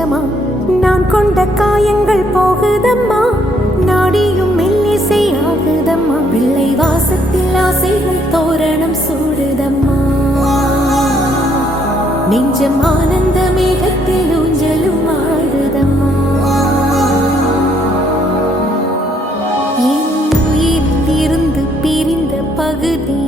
கொஞ்சமா நான் கொண்ட காயங்கள் போகுதம்மா, நாடியும் மெல்லிசை ஆகுதம்மா, பிள்ளை வாசத்தில் ஆசைகள் தோரணம் சூடுதம்மா, நெஞ்சம் ஆனந்த மேகத்தில் ஊஞ்சலும் ஆடுதம்மா. என் உயிரில் இருந்து பிரிந்த பகுதி